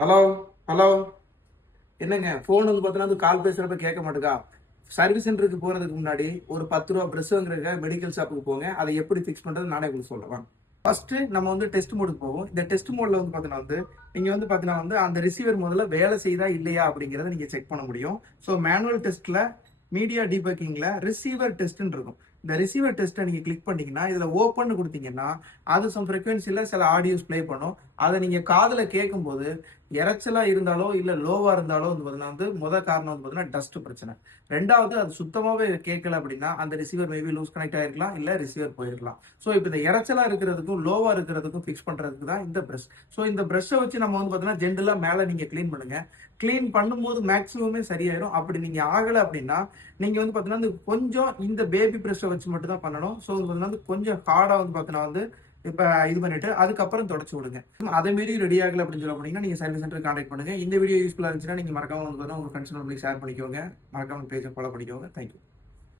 Hello hello. என்னங்க phone வந்து பார்த்தீங்கன்னா கால் பேசுறப்ப கேட்க மாட்டேங்கா. சர்வீஸ் சென்டருக்கு போறதுக்கு முன்னாடி ஒரு ரூ. 10 பிரஷ் வாங்குறதுக்காக மெடிக்கல் ஷாப்புக்கு போங்க. அதை எப்படி ஃபிக்ஸ் பண்றது நானே உங்களுக்கு சொல்றேன் வாங்க. ஃபர்ஸ்ட் நம்ம வந்து டெஸ்ட் மோடுக்கு போவோம். இந்த டெஸ்ட் மோட்ல வந்து பார்த்தீங்கன்னா நீங்க வந்து பார்த்தீங்கன்னா அந்த ரிசீவர் முதல்ல வேலை செய்யுதா இல்லையா அப்படிங்கிறத நீங்க செக் பண்ண முடியும். ஸோ மேனுவல் டெஸ்ட்ல மீடியா டீபக்கிங்ல ரிசீவர் டெஸ்ட்னு இருக்கும். இந்த ரிசீவர் டெஸ்ட்டை நீங்க கிளிக் பண்ணீங்கன்னா இதுல ஓப்பன் கொடுத்தீங்கன்னா அது சம் ஃப்ரீக்வன்சில சில ஆடியோஸ் ப்ளே பண்ணும். அதை நீங்க காதுல கேட்கும்போது இரைச்சலா இருந்தாலோ இல்ல லோவா இருந்தாலோ வந்து பார்த்தீங்கன்னா முத காரணம் வந்து பார்த்தீங்கன்னா டஸ்ட் பிரச்சனை. ரெண்டாவது அது சுத்தமாவே கேட்கல அப்படின்னா அந்த ரிசீவர் மேபி லூஸ் கனெக்ட் ஆயிருக்கலாம், இல்ல ரிசீவர் போயிருக்கலாம். ஸோ இப்போ இந்த இரைச்சலா இருக்கிறதுக்கும் லோவா இருக்கிறதுக்கும் ஃபிக்ஸ் பண்றதுக்கு தான் இந்த பிரஷ். ஸோ இந்த பிரஷ்ஷை வச்சு நம்ம வந்து பார்த்தீங்கன்னா ஜென்ரலா மேல நீங்க கிளீன் பண்ணுங்க. கிளீன் பண்ணும்போது மேக்ஸிமமே சரியாயிரும். அப்படி நீங்க ஆகல அப்படின்னா நீங்க வந்து பார்த்தீங்கன்னா கொஞ்சம் இந்த பேபி பிரஷ்ஷை வச்சு மட்டும் தான் பண்ணணும். ஸோ வந்து கொஞ்சம் ஹார்டா வந்து பார்த்தீங்கன்னா இப்ப இது பண்ணிட்டு அதுக்கப்புறம் தொடச்சு விடுங்க. அதே மாரி ரெடி ஆகல அப்படின்னு சொல்ல போனீங்கன்னா நீங்க சர்வீஸ் சென்டர் கான்டாக்ட் பண்ணுங்க. இந்த வீடியோ யூஸ்ஃபுல்லா இருந்துச்சுன்னா நீங்க மறக்காம வந்து உங்க ஃப்ரெண்ட்ஸ் ஷேர் பண்ணிக்கோங்க. மறக்காம பேஜை ஃபாலோ பண்ணிக்கோங்க. தேங்க்யூ.